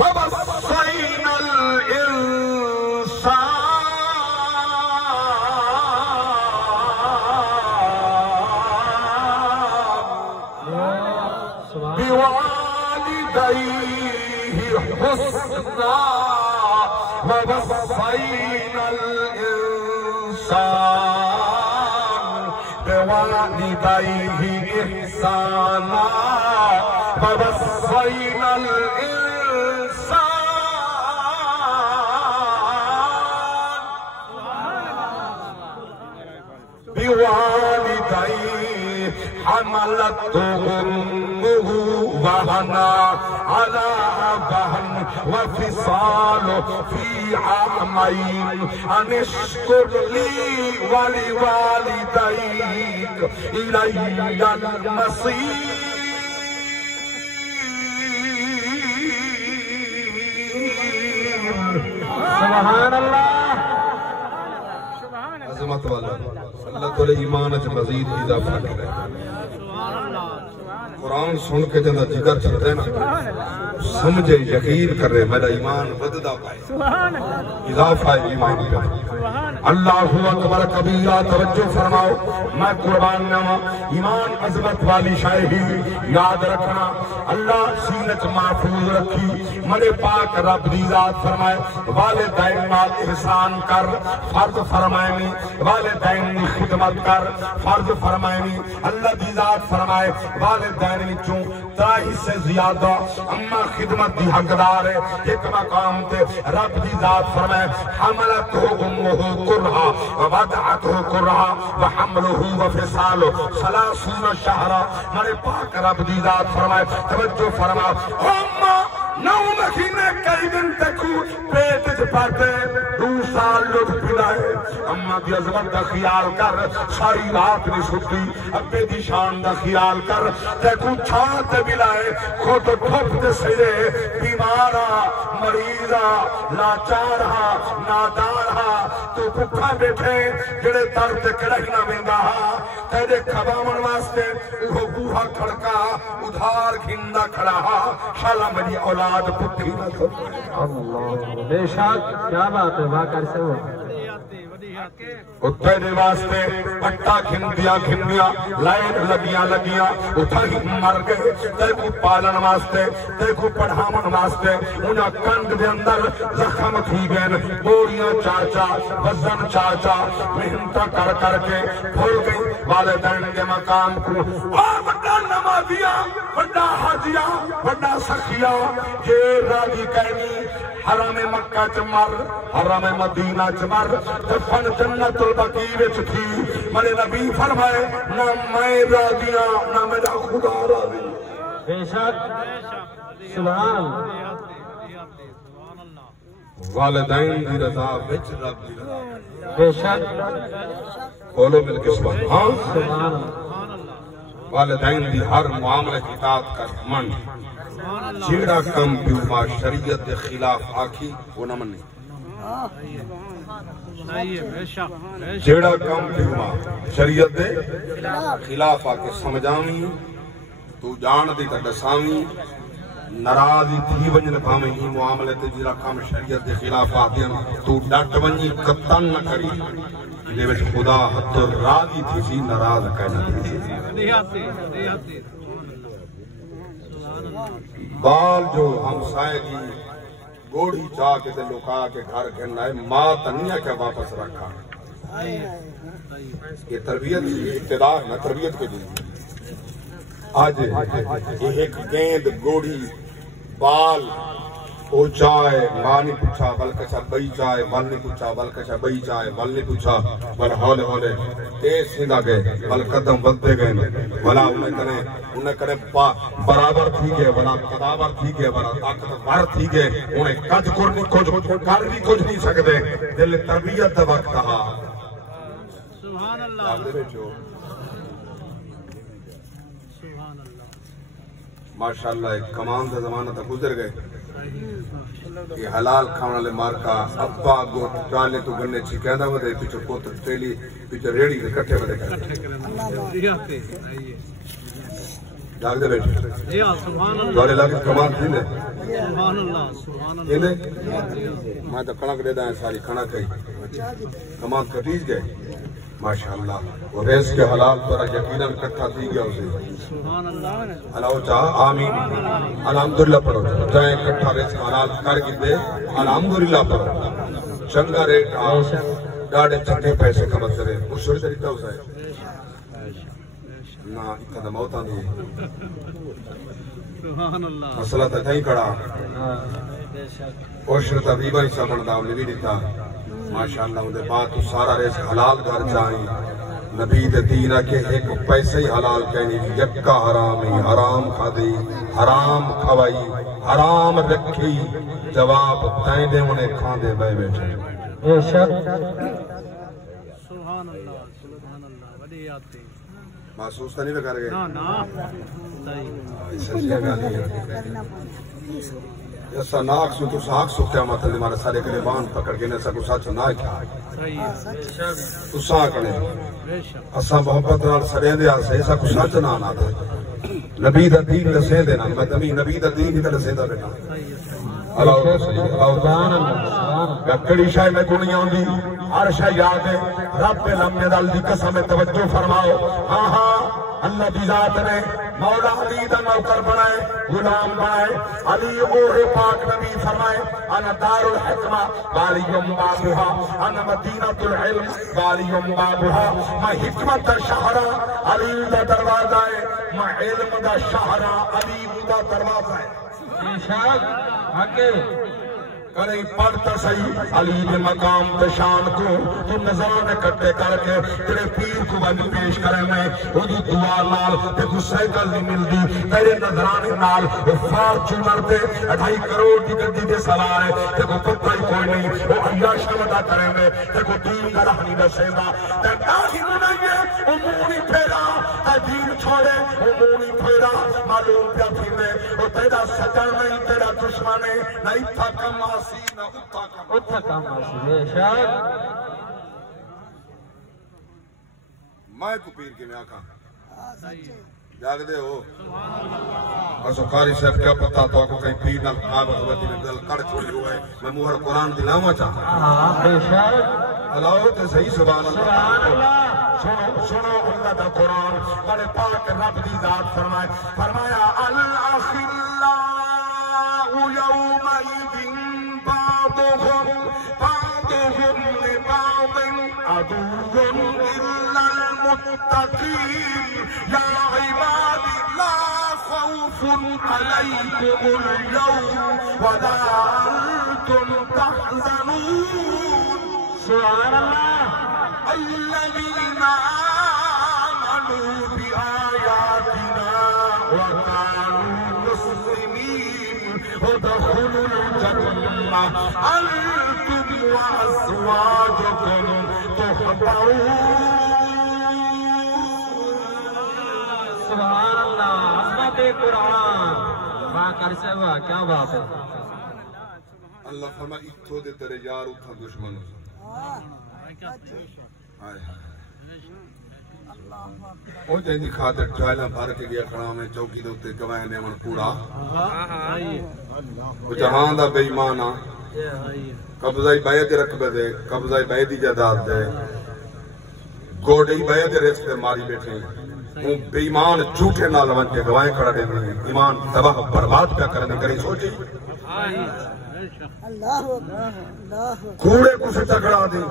وَوَصَّيْنَا الْإِنسَانَ بِوَالِدَيْهِ حُسْنًا وَوَصَّيْنَا الْإِنسَانَ بِوَالِدَيْهِ إِحْسَانًا وَوَصَّيْنَا بوالديه حملته أمه وهنا على وهن وفصاله في عامين أن اشكر لي ولوالديك إلي المصير. سبحان اللہ. عظمت والا اللہ تعالی ایمان اچھ مزید اضافہ کرے. قرآن سن کے جنہ جگر چلتے نا سمجھے یقین کر رہے میرا ایمان بددہ پائے اضافہ ایمان کر. اللہ اکبر کبیرہ. توجہ فرماؤ میں قربان نما ایمان عظمت والی شاہی یاد رکھنا. اللہ سینت محفوظ رکھی. میرے پاک رب دی ذات فرمائے والدین نال احسان کر فرض فرمائے. والدین کی خدمت کر فرض فرمائے. اللہ دی ذات فرمائے والدین وچوں ترائی سے زیادہ اما خدمت دی حقدار ہے. ایک مقام تے رب دی ذات فرمائے حملتہ امہ کرہا ووضعتہ کرہا وحملہ وفصالہ 30 شہرا. میرے پاک رب دی ذات فرمائے توجہ فرما امہ 9 مہینے کئی دن تک پیٹ پاتے 2 سال لطف پلائے. اماں دی عظمت دا خیال کر ساری رات نہیں ستی. ابے دی شان دا خیال کر تیکو چھانت بلائے خود ٹھپ دے سجے بیمارا مریضا لاچارا نادارا تو بھکھا بیٹھے جڑے درد کڑکنا میندا تیرے کھبامن واسطے وہ بوہا کھڑکا ادھار گھندا کھڑا شالا میری اولاد پتھی نہ کھڑ. اللہ بے شک کیا بات ہے واقعی سے ہوا. تیرے واسطے پٹا کھندیا کھندیا لائن لگیاں لگیاں اتھا ہی مر گئے. تیرے کو پالن واسطے تیرے کو پڑھامن واسطے انہاں کند دے اندر زخم تھی گئے. بوریاں چاچا وزن چاچا محنتہ کر کر کے بھول گئی والدین کے مقام کو. اور بڑا نمازیاں بڑا حاجیاں بڑا سخیاں یہ راضی کہنی حرم مکہ چمر حرم مدینہ چمر دفن جنت البقیع وچ تھی. میرے نبی فرمائے نہ میں راضیاں نہ میرا خدا راضی. بے شک سبحان والدین دی رضا وچ رب دی رضا. بے شک بولو مل کے سبحان. سبحان والدین دی ہر معاملے کی اطاعت کر من. جیڑا کم پیو ما شریعت دے خلاف آکھی وہ نہ منی. جیڑا کم پیو ما شریعت دے خلاف آکے سمجھاویں تو جان دی تا دساویں ناراضی تھی ونجن پاویں ہی معاملے تے جیڑا کم شریعت دے خلاف آتے ہیں تو ڈٹ ونجی قطن نہ کری. لے وچ خدا حد راضی تھی سی ناراض کہنا تھی. بال جو ہمسائے کی گوڑی چاہ کے تے لکا کے گھر گھرنا ہے ماں تنیا کے واپس رکھا. یہ تربیت ابتدا ہے نا تربیت کے لیے. آج ایک گیند گوڑی بال او چاہے ماں نہیں پوچھا بلکچا بئی چاہے بل نہیں پوچھا بلکچا بئی چاہے بل نہیں پوچھا بل ہولے ہولے تیز سیدھا گئے بل قدم بدتے گئے بلا انہیں کرے برابر تھی گئے بلا قدابر تھی گئے بلا طاقت بار تھی گئے انہیں کج کر بھی کچھ نہیں سکتے. دل تربیت دا وقت کہا سبحان اللہ. ماشاءاللہ ایک کمان دا زمانہ تا گزر گئے کہ حلال کھانا لے مار کا ابا گوٹ ٹالے تو گنے چکیندہ ودے پیچھے پوتر ٹریلی پیچھے ریڑی دے کٹھے ودے کرتے. جاگ دے بیٹھے دوڑے لگے کمان تھی لے میں تو کھڑک دے دا ساری کھڑک گئی تمام کٹیج گئے ماشاءاللہ وہ ریس کے حلال پر یقیناً کٹھا تھی گیا اسے اللہ چاہ آمین الحمدللہ پڑھو جائیں کٹھا ریس کا حلال کر گئے الحمدللہ پڑھو چنگا ریٹ ڈاڑے چنگے پیسے کمت کرے مشہور طریقہ اسے نا اتنا موتا نہیں مسئلہ تا تھا ہی کڑا اوشر طبیبہ حصہ بندہ انہیں بھی دیتا ماشاءاللہ انہیں بات سارا ریس حلال کر جائیں نبی دینہ کے ایک پیسے ہی حلال کہنی یکا حرامی حرام کھادی حرام کھوائی حرام رکھی جواب تائیں دے انہیں کھان دے بے بیٹھے بے شک محسوس تا نہیں لگا رہے ایسا ناک سو تو ساک سو کیا مطلب ہمارے سارے گریبان پکڑ کے ایسا کو ساتھ نہ کیا تو ساک نے اسا محبت نال سڑے دے آسے ایسا کو ساتھ نہ آنا دے نبی دا دین لسے دینا میں تمہیں نبی دا دین ہی لسے دا دینا کڑی شاہ میں کونی آن دی ہر شاہ یاد ہے رب لمبے دل دی قسم توجہ فرماؤ ہاں ہاں اللہ دی ذات نے مولا علی دا نوکر بنائے غلام بنائے علی اوہ پاک نبی فرمائے انا دار الحکمہ بالیم بابوہا انا مدینۃ العلم بالیم بابوہا میں حکمت در شہرہ علی دا دروازہ ہے میں علم دا شہرہ علی دا دروازہ ہے ارشاد آگے کریں پڑھتا صحیح علی نے مقام تشان کو تو نظران کٹے کر کے تیرے پیر کو بند پیش کریں میں وہ دی دعا نال تے کو سائیکل نہیں مل دی تیرے نظران نال وہ فارچونر دے 2.5 کروڑ کی گڈی دے سوار ہے تے کو پتہ ہی کوئی نہیں وہ عیاشہ ودا کریں میں تے کو دین کا راہ نہیں دسیندا تے ناہی منائیے وہ منہ نہیں پھیرا تے دین چھوڑے وہ منہ نہیں پھیرا معلوم پیا پھرنے وہ تیرا سجن نہیں تیرا دشمن ہے نہیں تھا کم اتھا کام آسی بے شک میں کو پیر کے میں آکا جاگ دے ہو بسو قاری صاحب کیا پتا تو آکو کہیں پیر نہ آب حضرت نے دل کڑ چھوڑی ہوئے میں مہر قرآن دلاما چاہتا بے شک اللہ تے صحیح سبحان اللہ سنو اللہ دا قرآن بڑے پاک رب دی ذات فرمایا الاخلاء یومئذ بعضهم لبعض عدو إلا المتقين يا عبادي لا خوف عليكم اليوم ولا أنتم تحزنون سبحان الله الذين آمنوا بآياتنا وكانوا مسلمين ادخلوا الجنة أنتم وأزواجكم تحبرون سبحان اللہ عظمت قرآن باقر سے ہوا کیا بات ہے اللہ فرمائے اتھو دے تیرے یار اتھا دشمن او جائیں دی خاطر ٹرائلہ بھر کے گیا کھڑا میں چوکی دوتے گوائے نے من پورا وہ جہاں دا بے ایمانا قبضہ بیعت رکبہ دے قبضہ بیعت جداد دے گوڑی بیعت رزق دے ماری بیٹھے وہ بے ایمان جھوٹے نالوان کے گوائے کھڑا دے دیں ایمان تباہ برباد کیا کرنے کریں سوچی کوڑے کو سے تکڑا دیں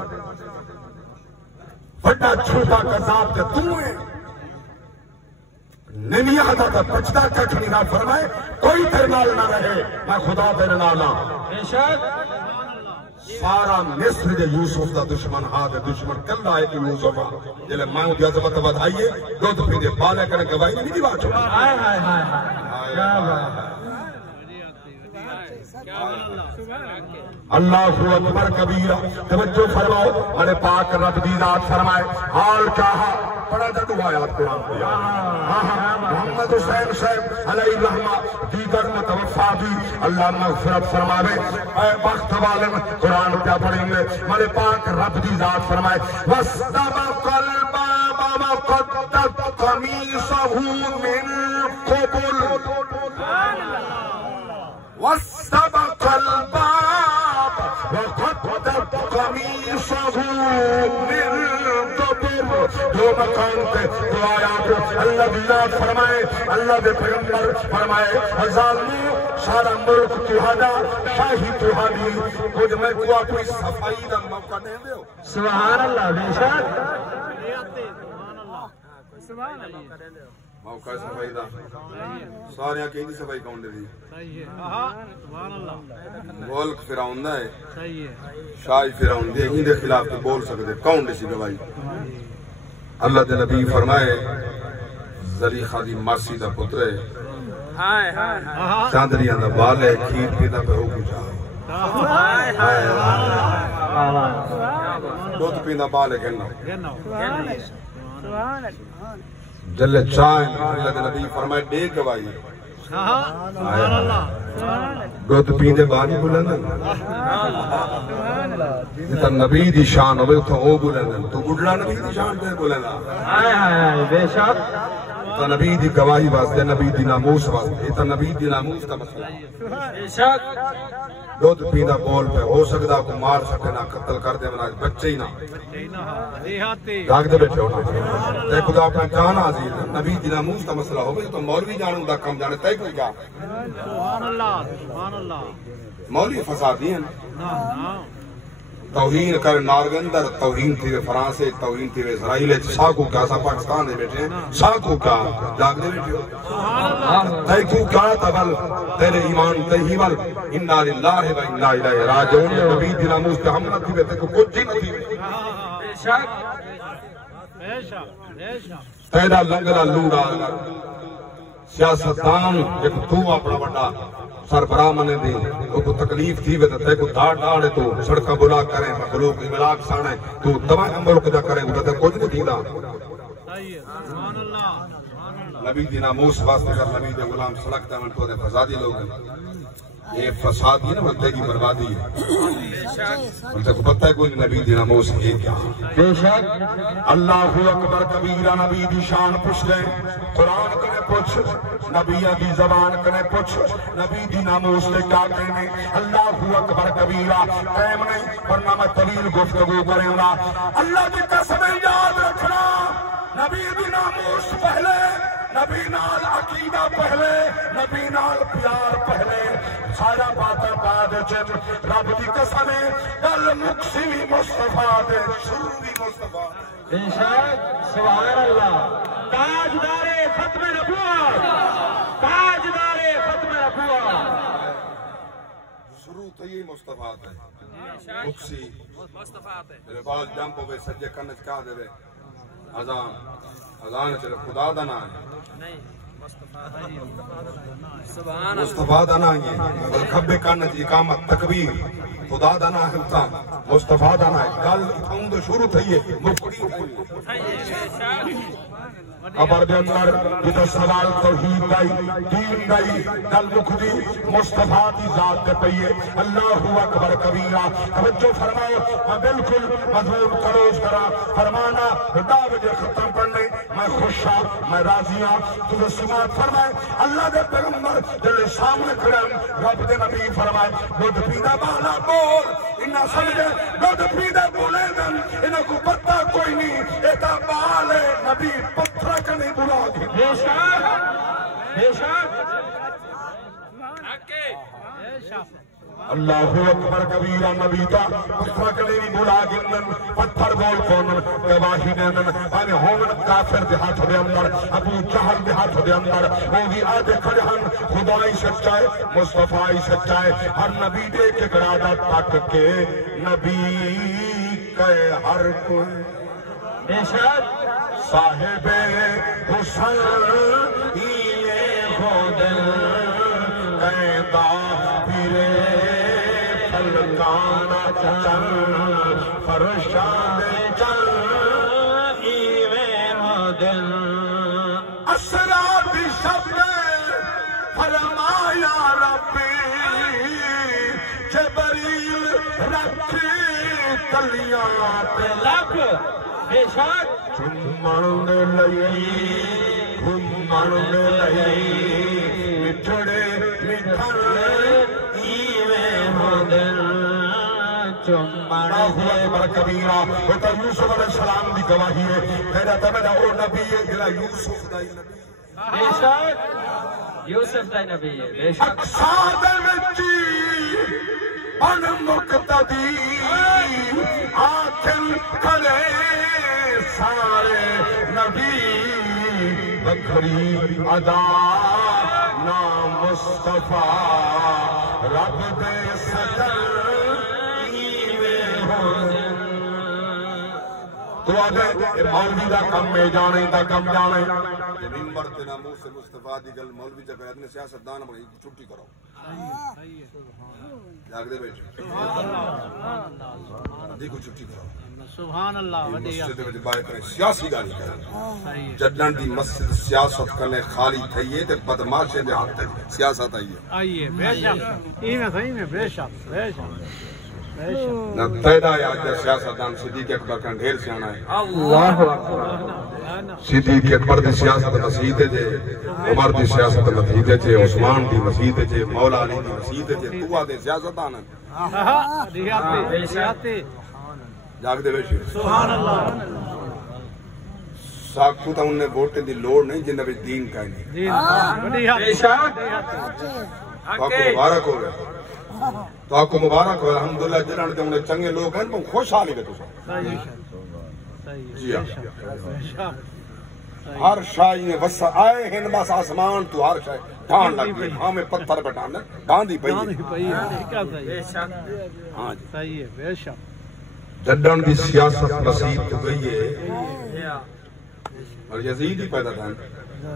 بڑا چھوٹا قذاب کا تو ہے نمی آتا تھا بچتا کٹھنی نہ فرمائے کوئی تیرے نال نہ رہے میں خدا تیرے نالا سارا مصر جے یوسف دا دشمن ہاتھ دشمن کلہ ہے کہ یوسف جلے ماں دی عظمت بدھائیے دودھ پی دے بالے کرنے گواہی نہیں دی بات چھوڑا ہائے ہائے ہائے کیا بات اللہ اکبر کبیرہ توجہ فرماؤ بڑے پاک رب دی ذات فرمائے حال چاہا پڑھا جا دعا آیات قرآن کو محمد حسین صاحب علیہ الرحمہ دیگر متوفا بھی اللہ مغفرت فرمائے اے بخت والم قرآن کیا پڑھیں گے بڑے پاک رب دی ذات فرمائے وَاسْتَبَقَ الْبَابَ وَقَدَّتْ قَمِيصَهُ مِنْ قُبُلٍ استبق الباب وقدت قميصه من دبر دو مکان پہ تو آیات اللہ بیاد فرمائے اللہ دے پیغمبر فرمائے ظالمو سارا ملک تہاڈا شاہی تہاڈی کچھ میں کو کوئی صفائی دا موقع دے دیو سبحان اللہ بے شک موقع صفائی دا سارے کی نہیں صفائی کون دے دی ملک فرعون دا ہے شاہی فرعون دے ہی دے خلاف تو بول سکتے کون دے سی گواہی اللہ دے نبی فرمائے زلیخہ دی ماسی دا پتر ہے چاندریاں دا بال ہے کھیر پیدا پہ ہو گجا دودھ پینا بال ہے گھننا جلے چائن اللہ دے نبی فرمائے دے گواہی دودھ پینے بانی بلندن جتا نبی دی شان ہوئے اتھا او بلندن تو گڑلا نبی دی شان دے بلندن بے شک تا نبی دی گواہی واسطے نبی دی ناموس واسطے تا نبی دی ناموس کا مسئلہ بے شک دودھ پینا بول پہ ہو سکتا کو مار سکتے نہ قتل کر دے منا بچے ہی نہ داغ دے بیٹھے ہونا تے خدا اپنا جان عزیز نبی دی ناموس کا مسئلہ ہو گئی تو مولوی جانوں دا کم جانے تے کوئی کیا مولوی فسادی ہیں توہین کر نارگندر توہین تھی وے فرانسے توہین تھی وے اسرائیل ساکو کیا سا پاکستان دے بیٹھے ہیں ساکو کیا جاگ دے بیٹھے ہو تیکو کیا تبل تیرے ایمان تیہیول انہا للہ و انہا الہ راجعون نبی دی ناموس پہ ہم نہ تھی وے تیکو کچھ ہی نہ تھی وے تیرا لنگرہ لوڑا سیاستان ایک تو اپنا بڑا سربراہ منے دی تو کو تکلیف تھی وے تے کو داڑ داڑے تو سڑکاں بلا کریں مخلوق املاک سانے تو تمام ملک دا کریں تے کچھ نہیں تھیندا نبی دی ناموس واسطے کر نبی دے غلام سڑک تے من تو دے فسادی لوگ یہ فساد ہی نا بندے کی بربادی ہے بندے کو پتہ ہے کوئی نبی دی ناموس ہے کیا بے شک اللہ اکبر کبیرہ نبی دی شان پوچھ لیں قرآن کنے پوچھ نبیہ دی زبان کنے پوچھ نبی دی ناموس لے کیا کہنے اللہ اکبر کبیرہ قائم نہیں ورنہ میں طویل گفتگو کریں گا اللہ کی قسم یاد رکھنا نبی دی ناموس پہلے نبی نال عقیدہ پہلے نبی نال پیار پہلے سارا باتیں بعد چن رب دی قسم گل مکسی مصطفیٰ دے شروع بھی مصطفیٰ بے شک سبحان اللہ تاجدار ختم نبوت تاجدار ختم نبوت شروع تو یہ مصطفیٰ ہے مکسی میرے بال جمپ ہوئے سجے کنچ کا دے اذان چلے خدا دا نام ہے مصطفیٰ دا نام ہے بلکھبے کانت اقامت تکبیر خدا دا نام ہے مصطفیٰ دا نام ہے گل اتھاؤں دے شروع تھئیے مکڑی قبر دے اندر جتا سوال توحید دائی دین دائی گل مکھدی مصطفیٰ دی ذات دے پئیے اللہ اکبر کبیرہ توجہ فرماؤ میں بالکل مضمون کروز کرا فرمانا 10 بجے ختم پڑھنے میں خوشا میں راضیاں تجھے سماعت فرمائے اللہ دے پیغمبر جلے سامنے کھڑن رب دے نبی فرمائے دودھ پیدا بالا بول انہا سمجھے دودھ پیدا بولے دن انہا کو پتہ کوئی نہیں ایتا بالے نبی پتھر کنے بلا دی بے شک بے شک اللہ اکبر کبیرہ نبی کا پتھر کنے بھی بلا گندن پتھر بول کونن گواہی دینن آنے ہومن کافر دے ہاتھ دے اندر ابو جہل دے ہاتھ دے اندر وہ بھی آدھے کھڑے ہن خدائی سچائے مصطفیٰ سچائے ہر نبی دے کے گرادہ تک کے نبی کے ہر کوئی بے شک صاحب حسین خود قیدہ پیرے فلکانہ چن فرشاد چن ایویں مدن اسرار شب فرمایا ربی جبریل رکھی تلیاں لب بے شک گھومن لئی مٹھڑے مٹھڑ کبیرہ ہوتا یوسف علیہ السلام دی گواہی ہے کہنا تھا میرا وہ نبی ہے جلا یوسف دائی نبی بے شک یوسف دائی نبی ہے بے شک اقصاد وچی ان مقتدی آخر کھلے سارے نبی بکھری ادا نام مصطفیٰ رب دے سجل تو آگے مولوی دا کم میں جانے دا کم جانے ممبر تے ناموس سے مصطفیٰ دی گل مولوی جب ادنے سیاست دان بڑی چھٹی کرو جاگ دے بیٹھے دیکھو چھٹی کرو سبحان اللہ مسجد وچ باہر کرے سیاسی گالی کرے جڈن دی مسجد سیاست کرنے خالی تھئیے تے بدماشے دے ہاتھ سیاست آئیے بے شک صحیح میں بے شک نہ پیدا ہے آج سیاستدان صدیق اکبر کا ڈھیر سیانا ہے اللہ اکبر صدیق اکبر دی سیاست مسیح تے عمر دی سیاست مسیح تے عثمان دی مسیح تے مولا علی دی مسیح تے تو آ دے سیاستدان ہیں جاگ دے بیٹھے سبحان اللہ ساکھو تا انہیں ووٹیں دی لوڑ نہیں جنہیں بھی دین کا نہیں بے شک تو آپ کو مبارک ہو گئے تو آپ کو مبارک ہو الحمدللہ جنہاں تے انہیں چنگے لوگ ہیں تو خوش حالی گئے تو جی ہر شاہی میں وسع آئے ہیں بس آسمان تو ہر شاہی ڈھان لگ گئے ہاں میں پتھر بٹھان ہے ڈھان دی پئی ہے بے شک ہاں جی صحیح ہے بے شک جڈن دی سیاست نصیب ہو گئی ہے اور یزید ہی پیدا تھا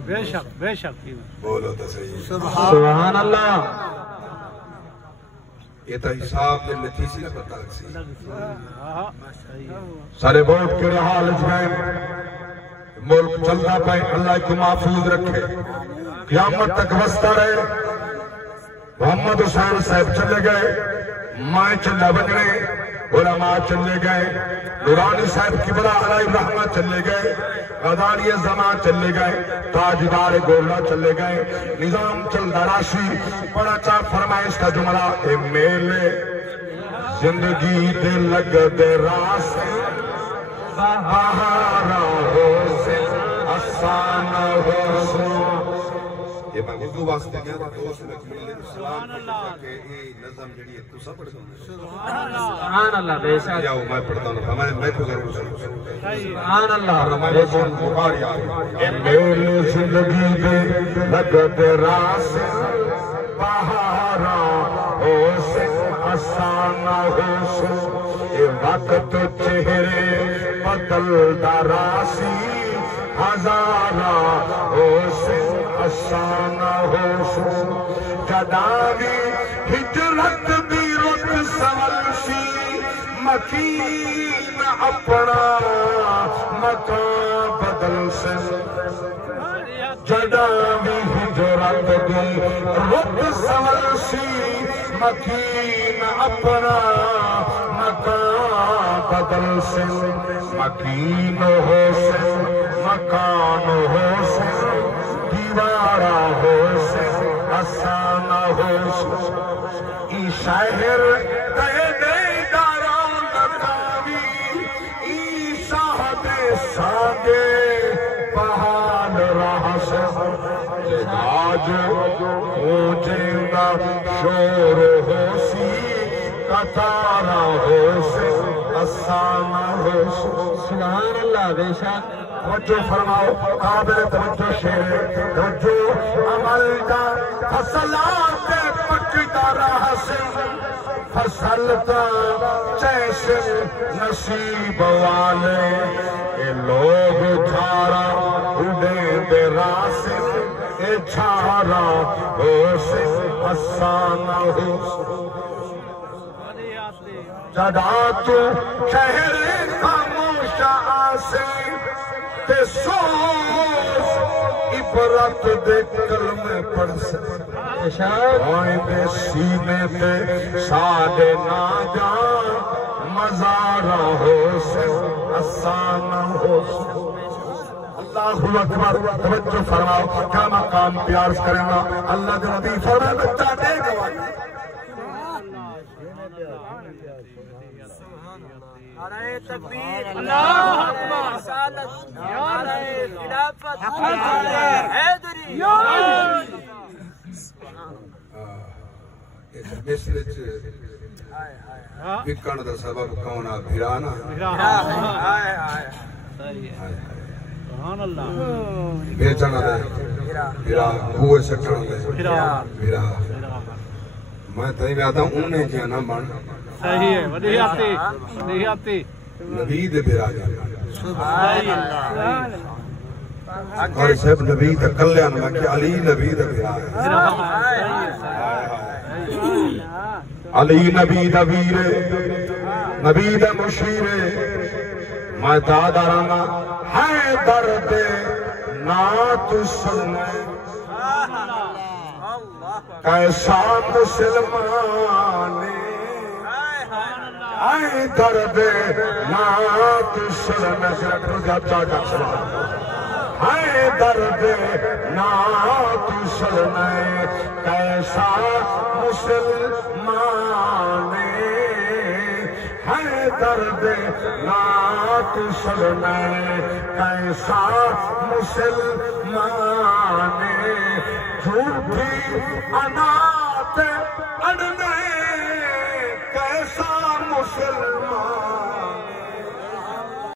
بے شک بولو تو صحیح سبحان اللہ یہ تو حساب دے نتیسی نہ پتہ لگ سی سارے ووٹ کیڑے حال وچ گئے ملک چلتا پائے اللہ کو محفوظ رکھے قیامت تک وسطہ رہے محمد حسین صاحب چلے گئے مائیں چلے بجنے علماء چلے گئے نورانی صاحب قبلہ علیہ الرحمہ چلے گئے غداری زمان چلے گئے تاجدار گولہ چلے گئے نظام چل دراشی بڑا چاہ فرمائش کا جملہ اے میلے زندگی دے لگ دے راسے بہارا ہو سے آسان ہو سے یہ میں اردو واسطے گیا تھا دوست میں ملنے سلام پڑھتا کہ یہ نظم جڑی ہے تو سب پڑھتا ہوں سبحان اللہ بے شک یا میں پڑھتا ہوں میں تو ضرور سنوں سبحان اللہ ہمارے کون بخاری آ رہی اے میرے زندگی دے لگت راس بہارا ہو سے آسان ہو سے اے وقت چہرے بدل دراسی ہزارہ ہو سے آسان ہو سے جداوی ہجرت دی رت سوالشی مکین اپنا مکان بدل سے جداوی ہجرت دی رت سوالشی مکین اپنا مکان بدل سے مکین ہو سے مکان ہو سے دیوارہ ہو سے آسان ہو سے ای شہر کہے دے داران نکاوی ای شاہد ساگے پہان راہ سے آج اونچینگا شور ہو سی قطارہ ہو سے آسان ہو سے سبحان اللہ بے شک توجہ فرماؤ قابل توجہ شیر توجہ عمل کا فصلات پکتا راہ سے فصل کا جیسے نصیب والے اے لوگ جھارا اڑے دے راسے اے جھارا ہو سے آسان ہو جدا تو شہر خاموش آسے تے سوز عبرت دے کلمے پڑھ سے آئیں دے سینے تے ساڑے نہ جان مزارہ ہو سے آسان ہو سے اللہ اکبر توجہ فرماؤ کیا مقام پیار کریں گا اللہ کے نبی فرمائے بچہ دے گواہی نعرہ تکبیر، اللہ اکبر، رسالت، نعرہ خلافت، نعرہ حیدری، مثل وکن دا سبب کون آ بھرانا سبحان اللہ، بیچنا دے بھرا کوئے سکھنا دے بھرا میں تھی میں آتا ہوں انہیں جانا بن صحیح ہے، وڈی آتی وڈی آتی نبی دے بھرا جانا صحیح ہے، اور صاحب نبی دا کلیان میں کہ علی نبی دا بھرا ہے علی نبی دا ویر نبی دا مشیر میں دادارانا ہے درد نا تو سننے کیسا مسلمان ہے درد نا تو سننے ہے درد نا تو سننے کیسا مسلمان ہے درد نات سلنے کیسا مسلمان جھوٹی انات اڑنے